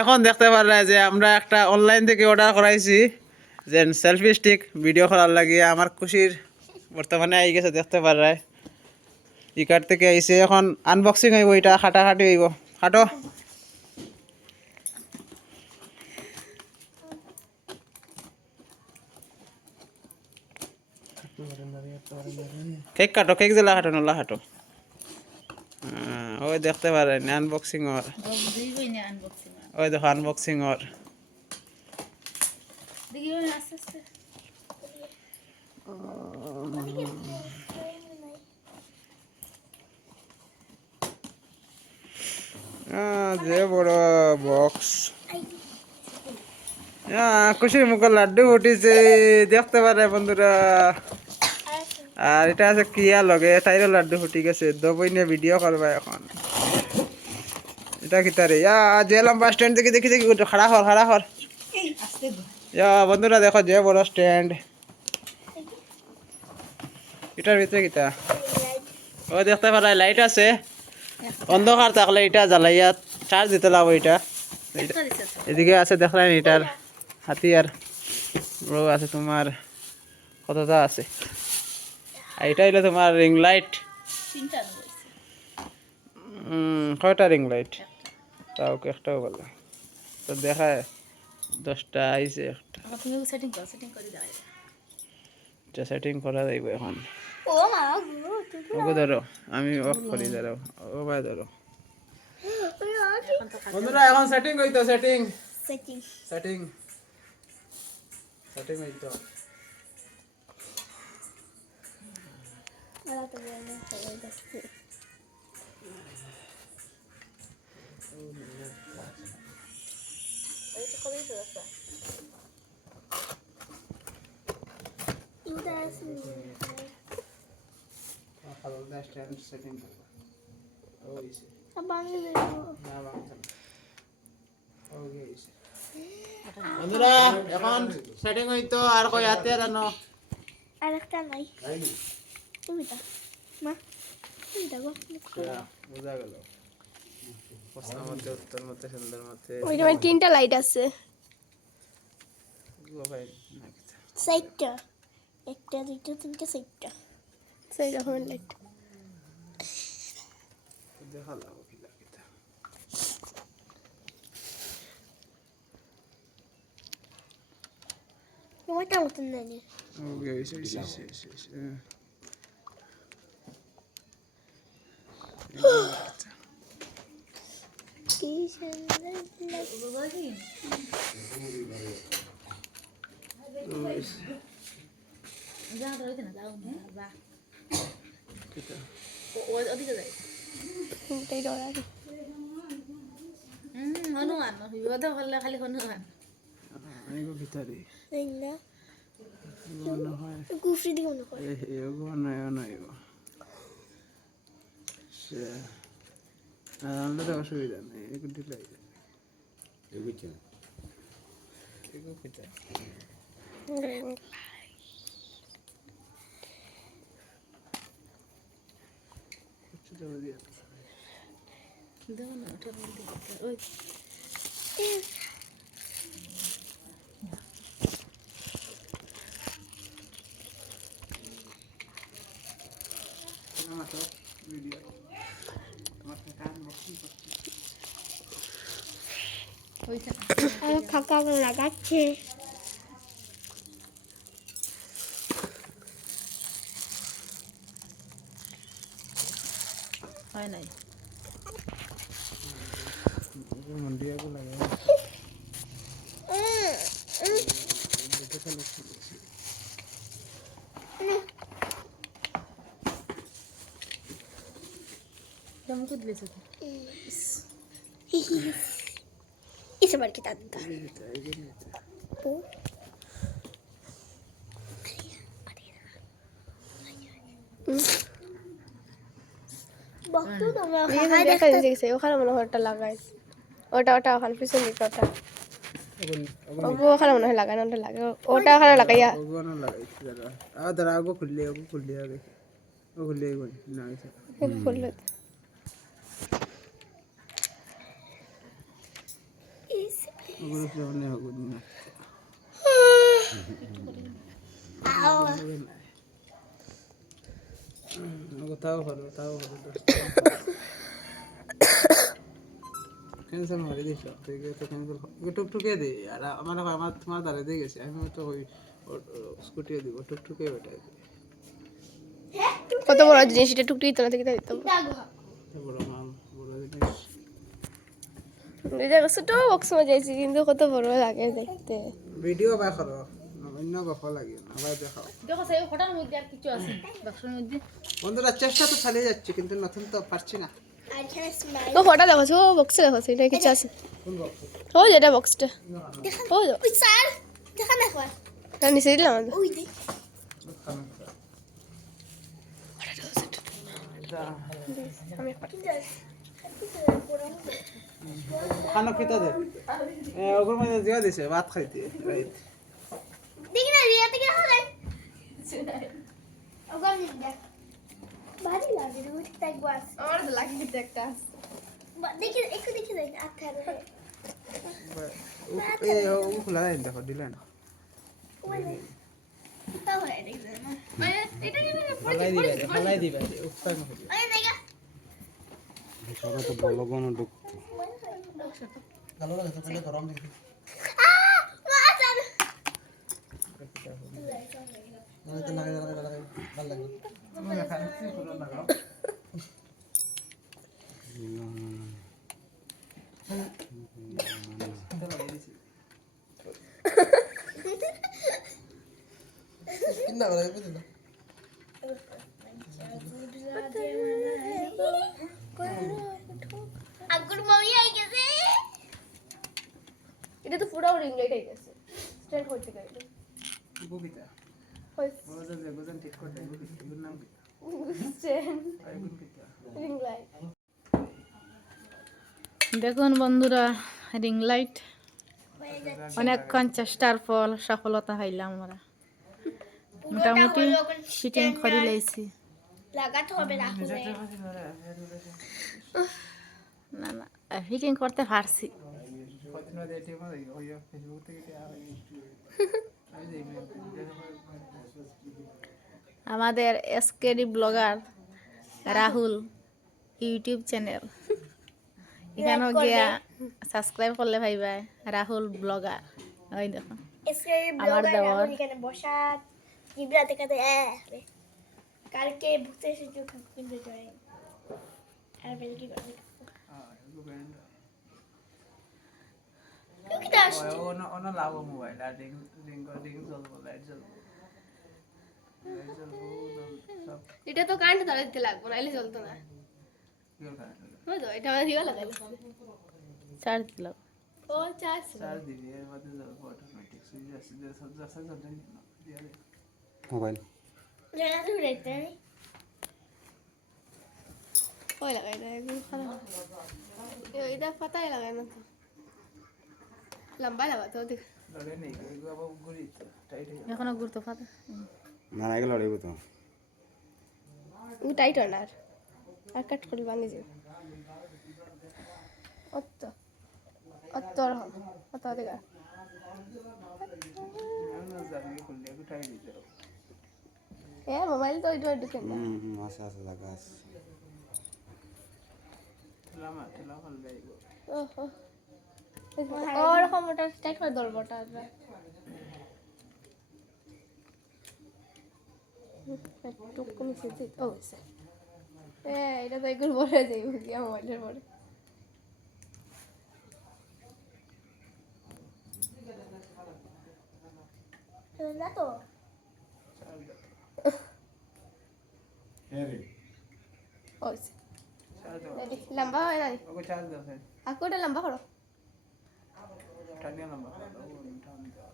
এখন দেখতে পারা যে আমরা একটা অনলাইন থেকে অর্ডার করাইছি যে সেলফি স্টিক ভিডিও করার লাগিয়ে আমার খুশির বর্তমানে আই গেছে দেখতে পারায় ইকার থেকে আইছে এখন আনবক্সিং হইব এটা খাটাখাটি হইব খাটো কেক কাটো কেক জেলা খাটো নলা খাটো ওই দেখতে পারেন আনবক্সিং ওর ওই দেখো আনবক্সিং ওর যে বড় বক্স খুশির মুখে লাড্ডু উঠিছে দেখতে পারে বন্ধুরা আর এটা আছে কিয়া লগে তাইরও লাড্ডু ফুটি গেছে দবই নিয়ে ভিডিও করবা এখন এটা কি তারে জেলাম বাস স্ট্যান্ড থেকে দেখি দেখি খাড়া হর বন্ধুরা দেখো যে বড় স্ট্যান্ড এটার ভিতরে কিতা ও দেখতে পারা লাইট আছে অন্ধকার থাকলে এটা জ্বালাইয়া চার্জ দিতে লাগবো এটা এদিকে আছে দেখলেন এটার হাতিয়ার ও আছে তোমার কতটা আছে আর এটা হইলো তোমার রিং লাইট কয়টা রিং লাইট তাও একটাও বলে তো দেখায় 10টা আইছে একটা সেটিং করা যাইব এখন ওকে ধরো আমি অফ করি ধরো ও ভাই ধরো বন্ধুরা এখন সেটিং হইতো সেটিং হইতো বন্ধুরা এখন সেটিং হইতো আর কই হাতে রানো আরেকটা নাই তুমিটা মা তুমিটা গো বুঝা গেল প্রশ্ন মতে উত্তর মতে সুন্দর মতে ওইটা তিনটা লাইট আছে গো ভাই সাইডটা একটা দুইটা তিনটা সাইডটা সেই রকম লাইট দেখা লাগো কি লাগিতা ওটা মতন নাই ওকে কি সুন্দর লাগে যা ধরে না যাও বা কিটা ও ওদিকে যাই তাই ডরা হনুমান বিপদ হলে খালি হনুমান আইগো ভিতরে এই না মনে হয় গুফরি দিও না হয় এগো নয় সে আমাদের অসুবিধা নেই এগো ঢিলাই এগো কিটা কিছু দেব দিয়া দাও না ওটা ওই ভিডিও তোমার কান বক্সিং করতে আর ফাঁকা লাগাচ্ছে হয় নাই মন্দিয়া কো লাগে तुमको दिले से इस बार की दादा ओ বক্তব্য তোমরা ফাঁকা দেখতে ওখানে মনে হয় ওটা লাগাইছে ওটা ওখানে পিছন দিকে ওখানে মনে হয় লাগানো ওটা লাগে ওটা ওখানে লাগাইয়া ওখানে লাগাইছি দাঁড়া আগো খুললে আগে ও খুললে না খুললে ইস গ্রুপ সামনে হগুন না আও তাও করো ক্যান্সেল মারি দিস তুই তো ক্যান্সেল টুকটুকে দে আর আমার তোমার দ্বারা দিয়ে গেছে আমি তো ওই স্কুটিও দিব টুকটুকে ওটাই কত বড় জিনিস এটা টুকটুকি তো না থেকে দিতাম দাগো বড় মাল বড় জিনিস এই জায়গা ছোট বক্স মে যাইছি কিন্তু কত বড় লাগে দেখতে ভিডিও বা করো অন্য গপ লাগে না ভাই দেখাও দেখো সেই ফটার মধ্যে আর কিছু আছে বাক্সের মধ্যে বন্ধুরা চেষ্টা তো চালিয়ে যাচ্ছে কিন্তু নতুন তো পারছি না আর এখানে স্মাইল ও ফটো দেখো ও বক্সে দেখো এটা কিছু আছে কোন বক্স ও যেটা বক্সটা দেখা ও ওই স্যার দেখা না একবার না নিচে দিলাম আমাদের ওই দেখ খানা খেতে দে ওগুলো মধ্যে দিয়া দিছে ভাত খাইতে রাইট দেখি না রিয়া থেকে হলে ওগা দেখ ভারী লাগে রে উঠতে একবার আমার তো লাগি দিতে একটা দেখি একটু দেখি যাই আথার এ ও খোলা দেন দেখো দিলে না তাও হয় দেখি না মানে এটা কি ফলাই দিবা উৎসাহ না আরে দেখা সবাই তো বলো কোনো দুঃখ ভালো লাগে তো পেলে গরম দেখি মাতার মানে তো লাগে ভালো লাগে আমি খাচ্ছি পুরো লাগাও কিন্না করে বুঝলি না আগুর মামি আই গেছে এটা তো পুরো রিং লাইট হয়ে গেছে স্ট্রেট হচ্ছে গাড়ি ববিতা হইছে বড় যে গোজন ঠিক করতে ববিতা এর নাম কি স্ট্যান্ড আইগুন কিটা রিং লাইট দেখুন বন্ধুরা রিং লাইট হয়ে যাচ্ছে অনেকক্ষণ চেষ্টার ফল সফলতা হইলাম আমরা মোটামুটি ফিটিং করে লাইছি লাগাতে হবে রাখলে না না ফিটিং করতে পারছি কতদিন আগে এটিএম এ ওই ফেসবুক থেকে আমি আমাদের SKD blogger Rahul YouTube channel এখানেও গিয়া সাবস্ক্রাইব করলে ভাইবাই রাহুল ব্লগার ওই দেখো এসে আমার ব্লগার দেওয়ার। রাহুল এখানে বসা জিবরা দেখাতে কালকে ভূতে এসে চোখ কিন্তু জয় আর বেলকি করে তুই কি দাস অন লাভ মোবাইল আর রিং চলবো লাইট চলবো সব এটা তো কারেন্ট ধরে দিতে লাগবে না এলে চলতো না কি করে ওই তো এটা আমার রিওয়া লাগাইলো চার্জ দিলাম ও চার্জ চার্জ দিবি এর মধ্যে যাবো অটোমেটিক সুইচ আছে যে সব জাসা জানেন দিয়া দে মোবাইল জানা তুই রেতে ওই লাগাই না এগুলো খারাপ এটা পাতাই লাগাই না তো লম্বা লাগাতো দেখ লড়ে নেই এগুলো আবার ঘুরি টাইট হয়ে এখনো গুরুত্ব পাতা না না এগুলো লড়াইব তো ও টাইট হয় না আর কাট করে ভাঙে যাবে অত অত অত দেখা যাবে করলে একটু টাইট হয়ে যাবে এ মোবাইল তো ওইটা ঢুকে না আছে আছে জায়গা আছে ঠেলা ফল যাইব ওহো ওরকম ওটা টাইট করে ধরবো ওটা একটু মিশে দিই ও এটা তো একটু বলে যাই গিয়া মোবাইলের পরে না তো ওইছে চার্জ দাও রেডি লম্বা হয় না ওকে চার্জ দাও স্যার আকোটা লম্বা করো টানিয়া নাম্বার টানি দাও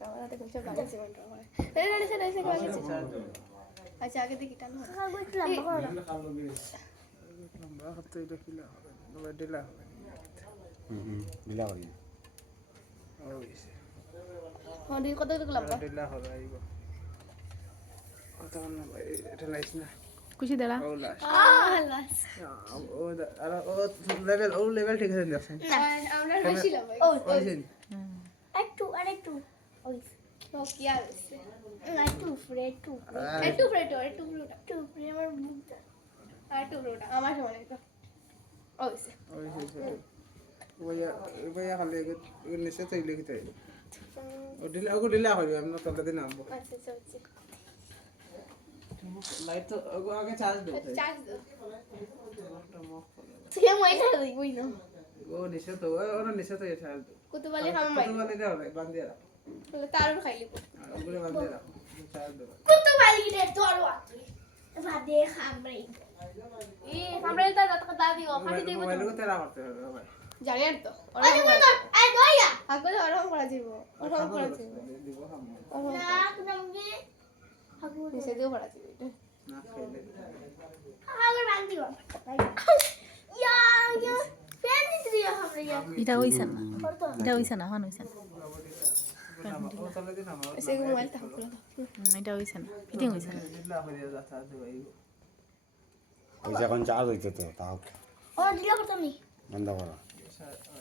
ক্যামেরাতে কিছু বাজছে কন্ট্রোল করে রেডি রেডি রেডি বাজছে চার্জ দাও আচ্ছা আগে দেখি টানো কাগজ একটু লম্বা করো না নাম্বার হতে এটা কিলা হবে মোবাইল দিলা হবে দিলা করি ওইছে হ্যাঁ কত কত লম্বা দিলা হবে আইব কত না এটা লাইছ না খুশি দাঁড়া ও লাস্ট আল্লাহ ও আর ও লেভেল ঠিক আছে দেখছেন আমরা হাসিলাম ভাই ও ওইছেন আরেকটু ওই ও কি আর হইছে একটু উপরে একটু উপরে একটু ফ্রেটো একটু ফ্রেটো একটু উপরে আমার মুখটা আর একটু ফ্রেটো আমার সমান একটু ও হইছে ওইয়া খালি এগুলো নিচে তো এগুলো খেতে ওগুলো দিলে হবে আমরা তলে দিন আনবো আচ্ছা চলছে লাইট তো আগে চার্জ দেবো চার্জ দাও তুই ময়লা দিবই না ও নিচে তো ওরা নিচে তো চার্জ দেবো কুতুবালি খাম মাই তো বলে দাও বান্ধিয়ে রাখো বলে তারও খাইলি ওগুলো বান্ধিয়ে রাখো চার্জ দেবো কত ভালো রে তোর আতে ভাদে খামরে ই আমরা তো রাত কথা দিও খালি দেব মোবাইলকে তেরা করতে হবে ভাই জানি আর তো ওই মত আই দয়া আগে ওরকম করা যাব ওরকম করা যাব দিব খাম না তুমি হাগু নিচে দিও করা যাব না খেলে হাগু বান্ধি ইয়া ইয়া ফ্যান দিও আমরা ইয়া এটা হইছে না করতো এটা হইছে না হন হইছে না ও তলে দিন আমার এসে মোবাইল তা খুলে দাও এটা হইছে না ফিটিং হইছে না দিলা হয়ে যা চার্জ দেবো ওই যে এখন চার্জ হইতে তো তাও ও দিলা করতো নি বন্ধ করো এই